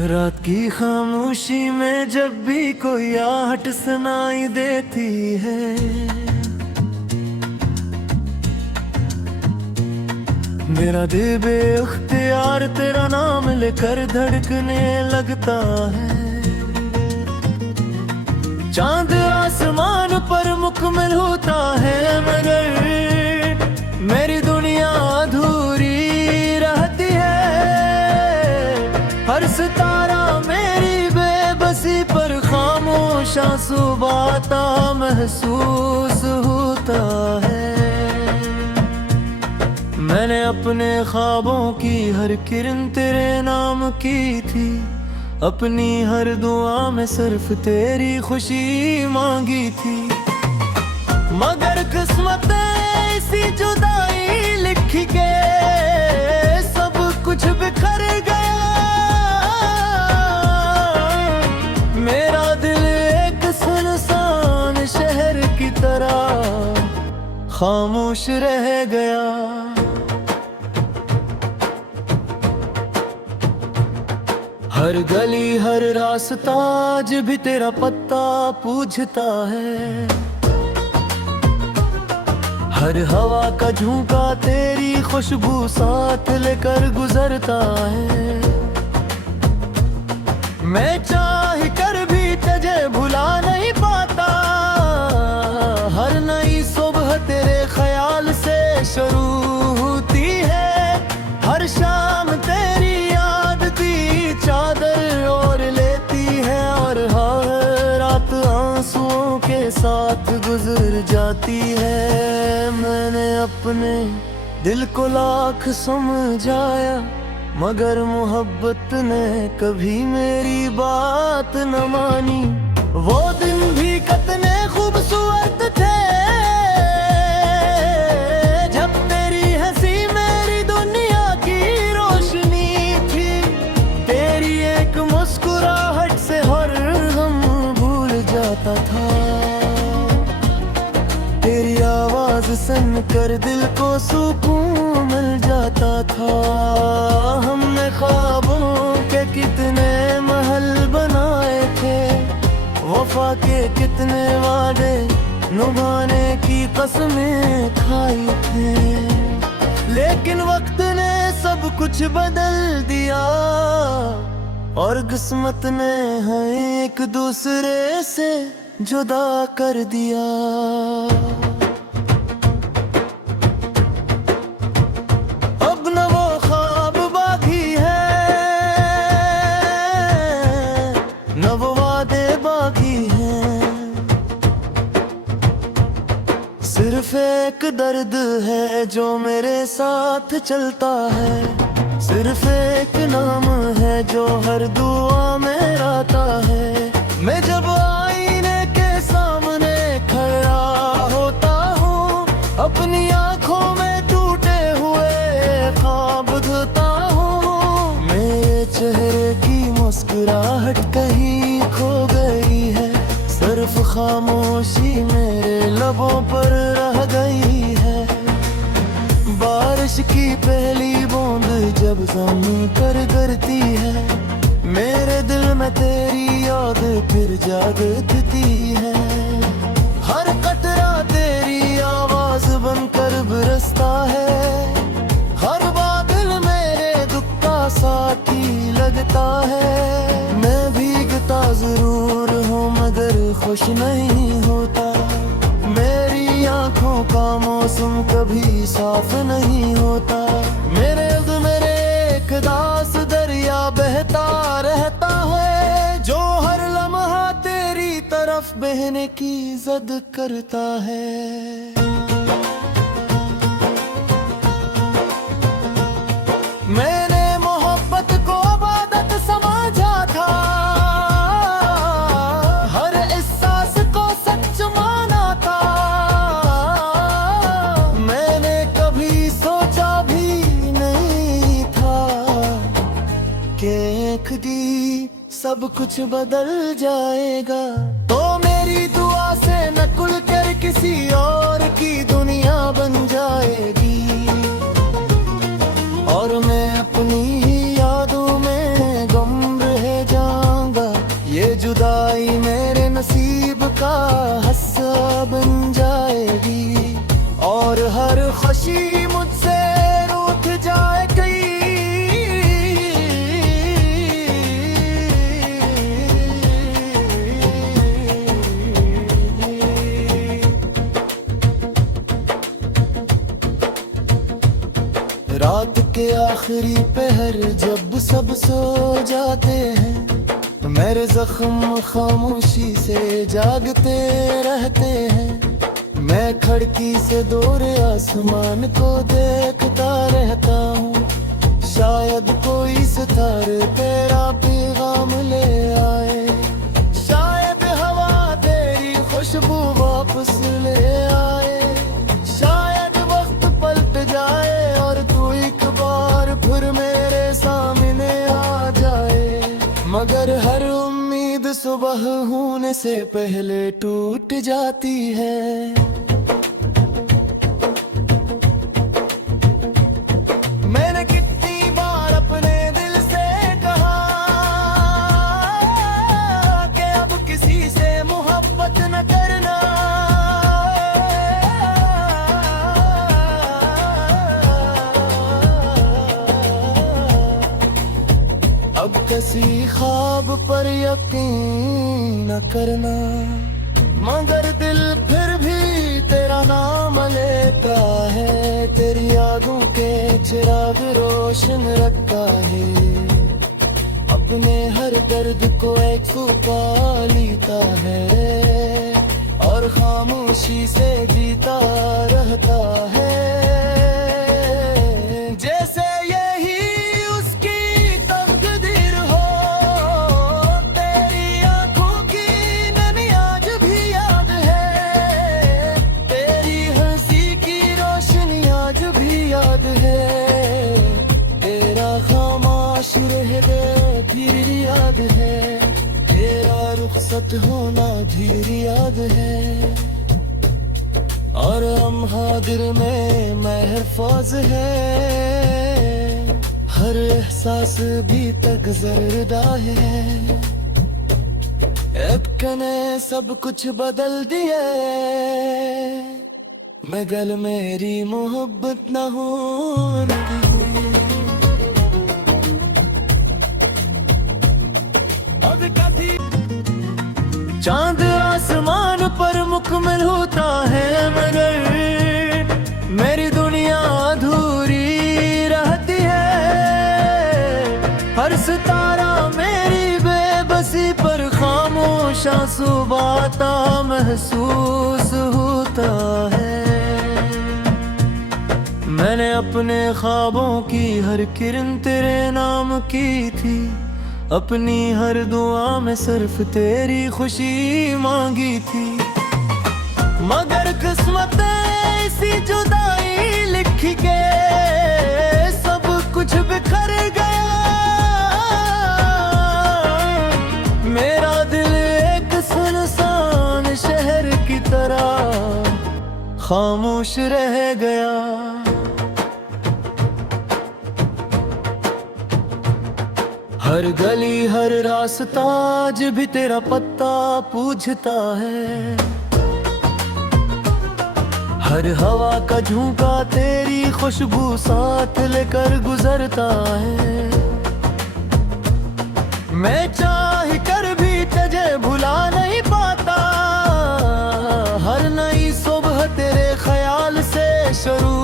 रात की खामोशी में जब भी कोई आहट सुनाई देती है, मेरा दिल बेअख्तियार तेरा नाम लेकर धड़कने लगता है। चांद आसमान पर मुकम्मल होता है, मगर मेरी दुनिया अधूरी रहती है। हर सितारा मेरी बेबसी पर खामोश आंसू बहाता महसूस होता है। मैंने अपने ख्वाबों की हर किरण तेरे नाम की थी, अपनी हर दुआ में सिर्फ तेरी खुशी मांगी थी। मगर किस्मत ऐसी जुदाई लिख के सब कुछ बिखर गया। मेरा दिल एक सुनसान शहर की तरह खामोश रह गया। हर गली हर रास्ता आज भी तेरा पत्ता पूछता है। हर हवा का झोंका तेरी खुशबू साथ लेकर गुजरता है। मैं चाह कर भी तुझे भुला नहीं पाता। हर नई सुबह तेरे ख्याल से शुरू होती है। हर शाम तेरी याद की चादर ओढ़ लेती है, और हर रात आंसुओं के साथ गुजर जाती है। मैंने अपने दिल को लाख समझाया, मगर मोहब्बत ने कभी मेरी बात न मानी। वो दिन भी कितने खूबसूरत थे, जब तेरी हंसी मेरी दुनिया की रोशनी थी। तेरी एक मुस्कुराहट से हर गम भूल जाता था। तेरी आवाज सुनकर दिल को सुकून मिल जाता था। हमने ख्वाबों के कितने महल बनाए थे, वफा के कितने वादे निभाने की कसमें खाई थे। लेकिन वक्त ने सब कुछ बदल दिया, और किस्मत ने हमें एक दूसरे से जुदा कर दिया। अब न वो ख्वाब बाकी है, न वो वादे बाकी हैं। सिर्फ एक दर्द है जो मेरे साथ चलता है। सिर्फ एक नाम है जो हर दुआ में आता है। मैं जब आईने के सामने खड़ा होता हूँ, अपनी आंखों में टूटे हुए ख्वाब धोता हूँ। मेरे चेहरे की मुस्कुराहट कहीं खो गई है, सिर्फ खामोशी मेरे लबों पर रह गई है। बारिश की पहली बूंद जब ज़मीं पर गिरती है, मेरे दिल में तेरी याद फिर जागती है। हर कतरा तेरी आवाज बनकर बरसता है। हर बादल मेरे दुख का साथी लगता है। मैं भीगता जरूर हूँ मगर खुश नहीं होता। मेरी आंखों का मौसम कभी साफ नहीं होता। मेरे एक दास दरिया बहता रहता है, जो हर लम्हा तेरी तरफ बहने की जिद करता है। मैंने मोहब्बत को इबादत समझा था, हर एहसास को सच माना था। मैंने कभी सोचा भी नहीं था कि एक दी सब कुछ बदल जाएगा। तो मेरी दुआ से न खुल कर किसी और की दुनिया बन जाएगी, और मैं अपनी ही यादों में गुम रह और हर खुशी मुझसे रूठ जाए कहीं। रात के आखिरी पहर जब सब सो जाते हैं, मेरे जख्म खामोशी से जागते रहते हैं। मैं खिड़की से दूर आसमान को देखता रहता हूँ, शायद कोई सितारे तेरा पैगाम ले आए। शायद हवा तेरी खुशबू वापस ले आए। शायद वक्त पलट जाए और तू एक बार फिर मेरे सामने आ जाए। मगर हर उम्मीद सुबह होने से पहले टूट जाती है। मैंने कितनी बार अपने दिल से कहा कि अब किसी से मोहब्बत न करना। अब किसी ख्वाब पर यकीन न करना। मगर दिल फिर भी तेरा नाम लेता है, तेरी यादों के चिराग रोशन रखता है। अपने हर दर्द को एक छुपा लेता है और खामोशी से जीता रहता है। जैसे यही उसकी तकदीर हो, तेरी आंखों की नमी आज भी याद है। तेरी हंसी की रोशनी आज भी याद है। तेरा खामोश रह गए फिर याद है। तेरा रुखसत होना फिर याद है। और हम हादिर में महफूज है। हर एहसास भी तक जरदा है। अब ने सब कुछ बदल दिया, मगर मेरी मोहब्बत न होने दी। चांद आसमान पर मुकम्मल होता है, मगर मेरी दुनिया अधूरी रहती है। हर सितारा मेरी बेबसी पर खामोश आंसू बहाता महसूस होता है। मैंने अपने ख्वाबों की हर किरण तेरे नाम की थी। अपनी हर दुआ में सिर्फ तेरी खुशी मांगी थी। मगर किस्मत ऐसी जुदाई लिख के सब कुछ बिखर गया। मेरा दिल एक सुनसान शहर की तरह खामोश रह गया। हर गली हर रास्ता आज भी तेरा पत्ता पूछता है। हर हवा का झोंका तेरी खुशबू साथ लेकर गुजरता है। मैं चाह कर भी तुझे भुला नहीं पाता। हर नई सुबह तेरे ख्याल से शुरू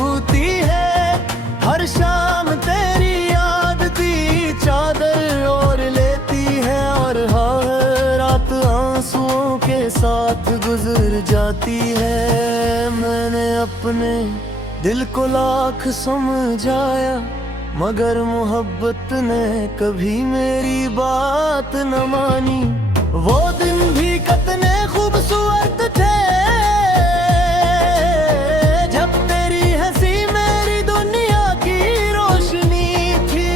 होती है। हर शाम तेरी याद की चादर ओढ़ लेती है और हर रात आंसुओं के साथ गुजर जाती है। मैंने अपने दिल को लाख समझाया, मगर मोहब्बत ने कभी मेरी बात न मानी। वो दिन भी कितने खूबसूरत थे जब तेरी हंसी मेरी दुनिया की रोशनी थी।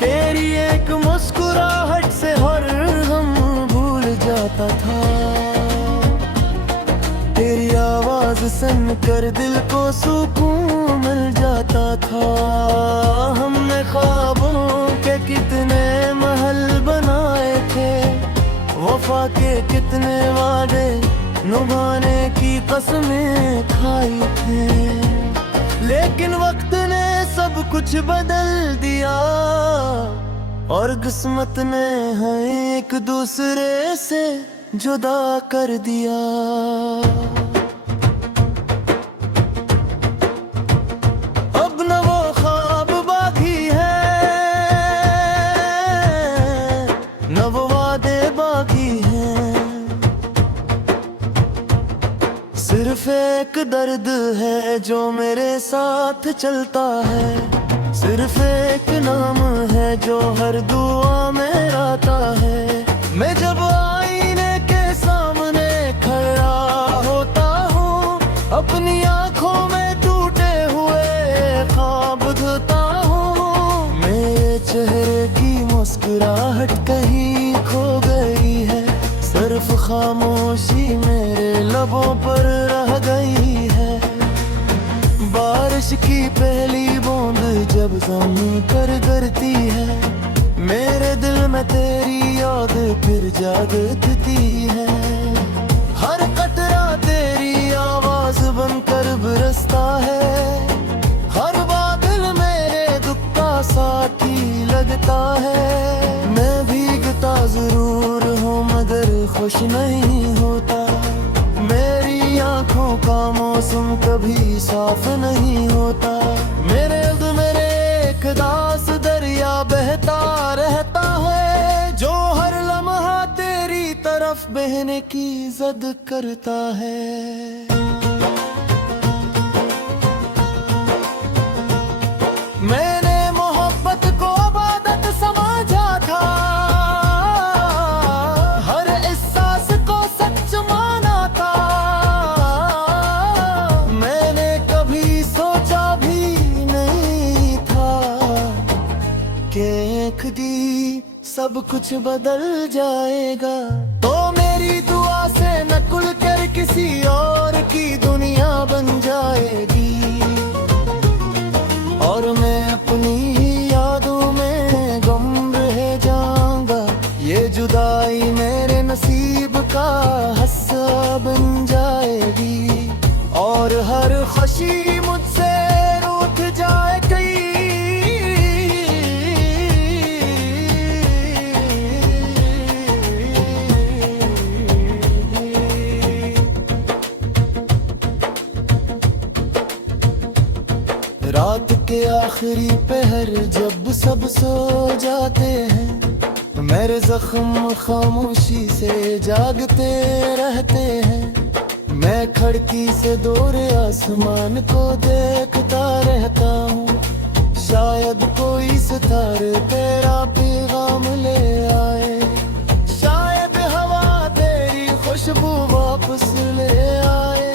तेरी एक मुस्कुराहट से हर गम भूल जाता था। तेरी आवाज सुनकर दिल को सुकून मिल जाता था। हमने ख्वाबों के कितने महल बनाए थे, वफा के कितने वादे निभाने की कसमें खाई थी। कुछ बदल दिया और किस्मत ने है एक दूसरे से जुदा कर दिया। अब न वो ख्वाब बाकी है, न वो वादे बाकी हैं, सिर्फ एक दर्द है जो मेरे साथ चलता है, सिर्फ एक नाम है जो हर दुआ में आता है। मैं जब आईने के सामने खड़ा होता हूँ, अपनी आंखों में टूटे हुए ख्वाब धोता हूँ। मेरे चेहरे की मुस्कुराहट कहीं खो गई है, सिर्फ खामोशी मेरे लबों पर रह गई है। बारिश की पहली बूंद जब ज़मीं पर गिरती है, मेरे दिल में तेरी याद फिर जागती है। हर कतरा तेरी आवाज बनकर बरसता है, हर बादल मेरे दुख का साथी लगता है। मैं भीगता जरूर हूँ मगर खुश नहीं होता, मेरी आंखों का मौसम कभी साफ नहीं होता। मेरे एक दास दरिया बहता रहता है, जो हर लम्हा तेरी तरफ बहने की जिद करता है। मैंने मोहब्बत को इबादत समझा था, हर एहसास को सच माना था। मैंने कभी सोचा भी नहीं था कि एक दी सब कुछ बदल जाएगा। तो मेरी दुआ से न खुल कर किसी और की दुनिया बन जाएगी, और मैं अपनी ही यादों में गुम रह जाऊंगा। ये जुदाई मेरे नसीब का हिस्सा बन जाएगी, और हर खुशी मुझसे रूठ जाएगी। रात के आखिरी पहर जब सब सो जाते हैं, मेरे जख्म खामोशी से जागते रहते हैं। मैं खिड़की से दूर आसमान को देखता रहता हूँ, शायद कोई सितारे तेरा पैगाम ले आए, शायद हवा तेरी खुशबू वापस ले आए,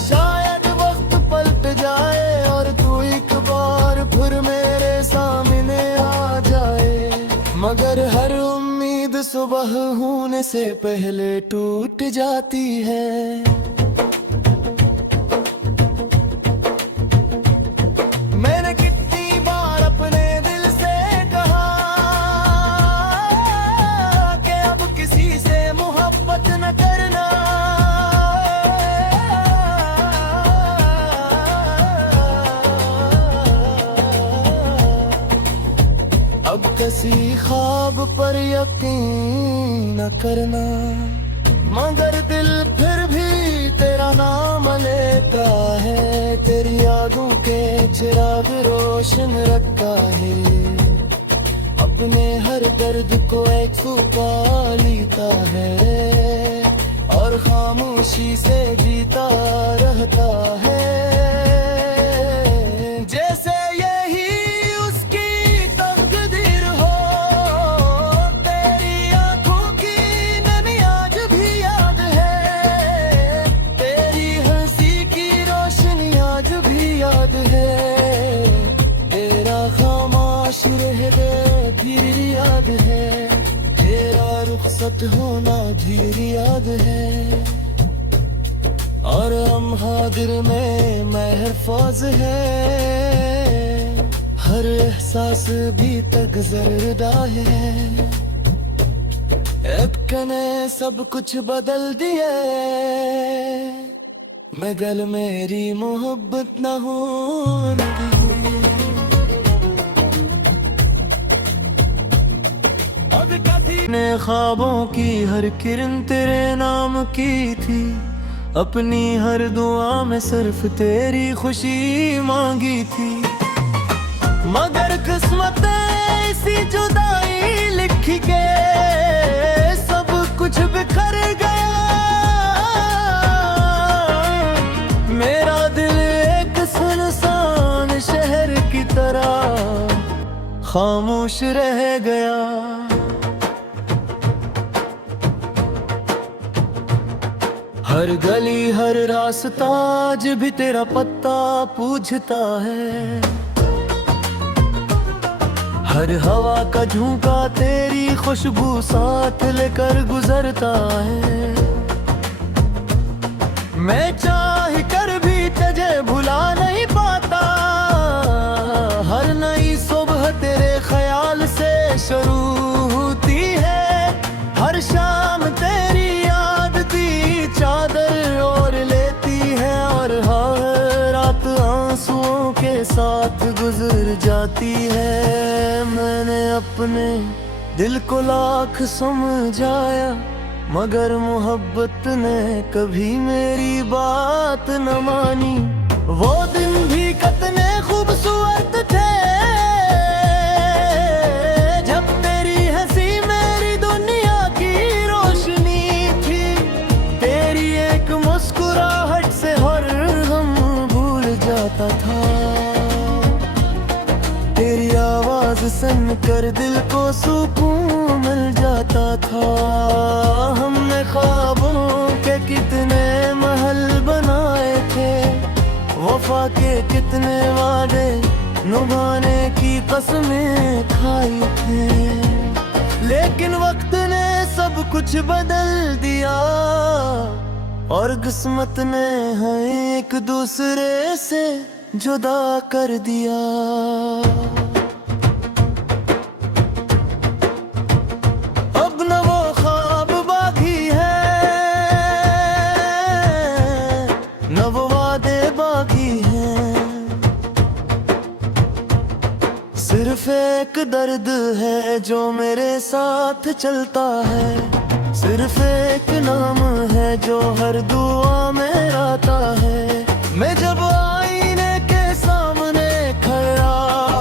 शायद वक्त पलट जाए और तू एक बार फिर मेरे सामने आ जाए। मगर हर उम्मीद सुबह होने से पहले टूट जाती है। मैंने कितनी बार अपने दिल से कहा कि अब किसी से मोहब्बत न करना, अब किसी ख्वाब पर यकीन न करना। मगर दिल फिर भी तेरा नाम लेता है, तेरी यादों के चिराग रोशन रखा है। अपने हर दर्द को एक छुपा लेता है, और खामोशी से जीता रहता है। जैसे यही उसकी तकदीर हो, तेरी आंखों की नमी आज भी याद है, तेरी हंसी की रोशनी आज भी याद है। तेरा खामोश रह दे फिर याद है, तेरा रुखसत होना फिर याद है, और हम हाजिर में महफूज है। हर एहसास भी तक जरदा है, एक ने सब कुछ बदल दिया। मगर मेरी मोहब्बत न होने दी। अपने ख्वाबों की हर किरण तेरे नाम की थी, अपनी हर दुआ में सिर्फ तेरी खुशी मांगी थी। मगर किस्मत ऐसी जुदाई लिखी के सब कुछ बिखर गया। मेरा दिल एक सुनसान शहर की तरह खामोश रह गया। हर गली हर रास्ता आज भी तेरा पत्ता पूछता है, हर हवा का झोंका तेरी खुशबू साथ लेकर गुजरता है। मैं चाह कर भी तुझे भुला नहीं पाता, हर नई सुबह तेरे ख्याल से शुरू होती है। हर शाम तेरी याद दी चादर और लेती है, और हर रात आंसुओं के साथ गुजर जाती है। मैंने अपने दिल को लाख समझाया, मगर मोहब्बत ने कभी मेरी बात न मानी। वो दिन भी कितने खूबसूरत थे, जब तेरी हंसी मेरी दुनिया की रोशनी थी। तेरी एक मुस्कुराहट से हर गम भूल जाता था, तेरी आवाज सुनकर दिल को सुकून मिल जाता था। हमने ख्वाबों के कितने महल बनाए थे, वफा के कितने वादे निभाने की कसमें खाई थे, लेकिन वक्त ने सब कुछ बदल दिया, और किस्मत ने हमें एक दूसरे से जुदा कर दिया। अब न वो ख्वाब बाकी है, न वो वादे बाकी हैं, सिर्फ एक दर्द है जो मेरे साथ चलता है। सिर्फ एक नाम है जो हर दुआ में आता है। मैं जब आईने के सामने खड़ा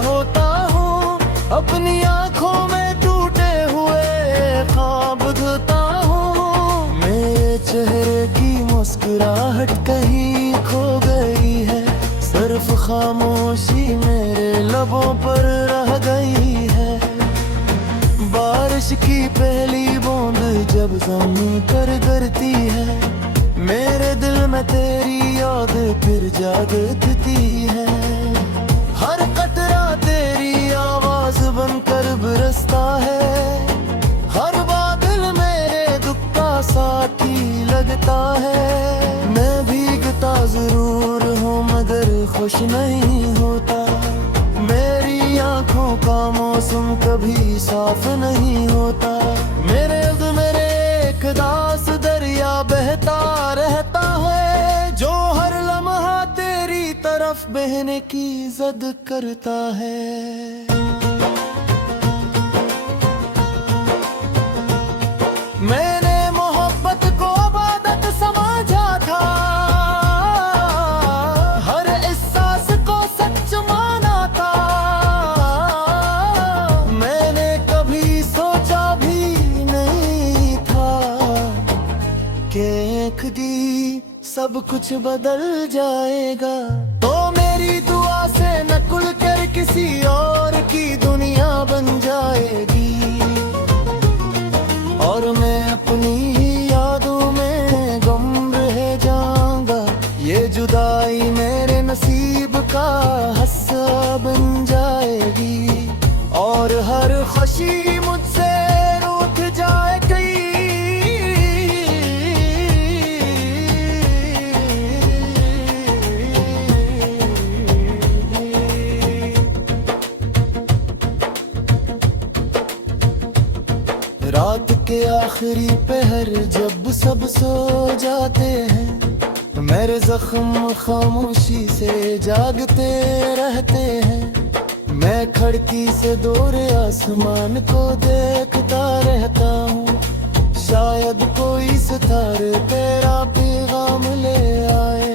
होता हूँ, अपनी आंखों में टूटे हुए ख्वाब धोता हूँ। मेरे चेहरे की मुस्कुराहट कहीं खो गई है, सिर्फ खामोशी मेरे लबों पर रह गई है। बारिश की पहली बूंद जब ज़मीं पर गिरती है, मेरे दिल में तेरी याद फिर जागती है। हर कतरा तेरी आवाज बनकर बरसता है, हर बादल मेरे दुख का साथी लगता है। मैं भीगता जरूर हूँ मगर खुश नहीं होता, मेरी आंखों का मौसम कभी साफ नहीं होता। मेरे एक दास दरिया बहता रहता है, जो हर लम्हा तेरी तरफ बहने की जिद करता है। मैंने मोहब्बत को इबादत समझा था, हर एहसास को सच माना था। मैंने कभी सोचा भी नहीं था कि एक दिन सब कुछ बदल जाएगा। तो मेरी दुआ से न खुल कर किसी और की दुनिया बन जाएगी, और मैं अपनी ही यादों में गुम रह जाऊंगा। ये जुदाई मेरे नसीब का हिस्सा बन जाएगी, और हर खुशी मुझसे रूठ जाएगी। रात के आखिरी पहर जब सब सो जाते हैं, मेरे जख्म खामोशी से जागते रहते हैं। मैं खिड़की से दूर आसमान को देखता रहता हूँ, शायद कोई सितारे तेरा पैगाम ले आए,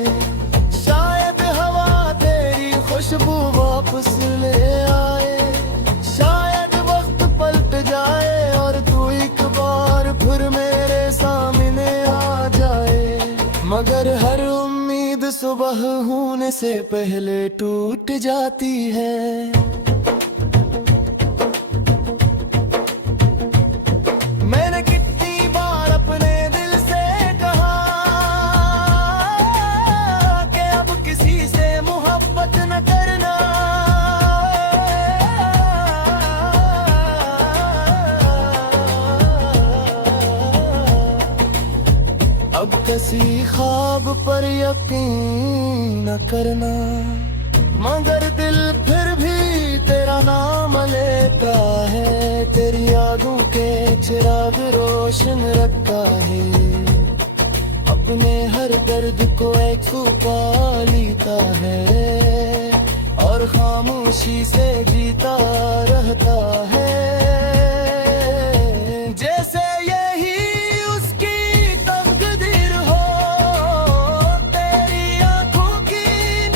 शायद हवा तेरी खुशबू वापस ले आए, शायद वक्त पलट जाए और तू एक बार फिर मेरे सामने आ जाए। मगर हर उम्मीद सुबह होने से पहले टूट जाती है। मैंने कितनी बार अपने दिल से कहा कि अब किसी से मोहब्बत न करना, अब किसी ख्वाब पर यकीन न करना। मगर दिल फिर भी तेरा नाम लेता है, तेरी यादों के चिराग रोशन रखता है, अपने हर दर्द को एक छुपा लेता है और खामोशी से जीता रहता है। जैसे यही उसकी तकदीर हो, तेरी आंखों की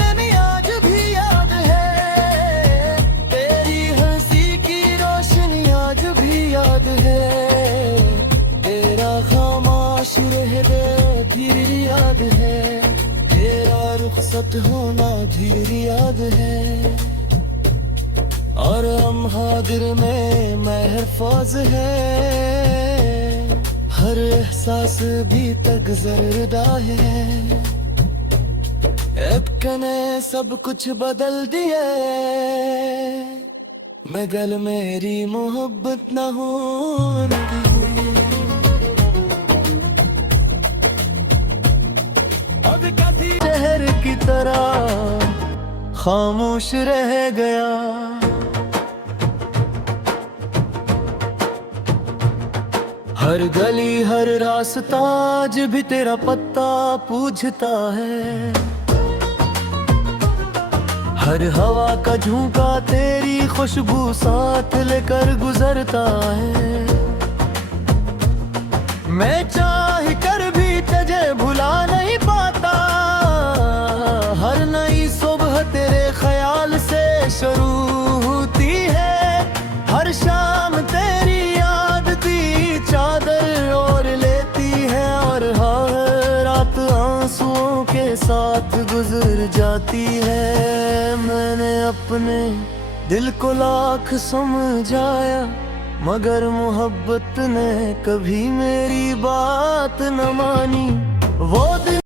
नमी आज भी याद है, तेरी हंसी की रोशनी आज भी याद है, तेरा खामोश रह गए धीरे याद है, तेरा रुखसत होना धीरे याद है, और हम हाजिर में महफूज है, हर एहसास भी तक जरदा है। अब कने सब कुछ बदल दिए, मगर मेरी मोहब्बत न होने दी। अब कभी शहर की तरह खामोश रह गया, हर गली हर रास्ता आज भी तेरा पत्ता पूछता है, हर हवा का झोंका तेरी खुशबू साथ लेकर गुजरता है। मैं चाह कर भी तुझे भुला नहीं पाता, हर नई सुबह तेरे ख्याल से शुरू होती है, हर शाम तेरी याद की चादर ओढ़ लेती है, और हर रात आंसुओं के साथ गुजर जाती है। मैंने अपने दिल को लाख समझाया, मगर मोहब्बत ने कभी मेरी बात न मानी। वो दिल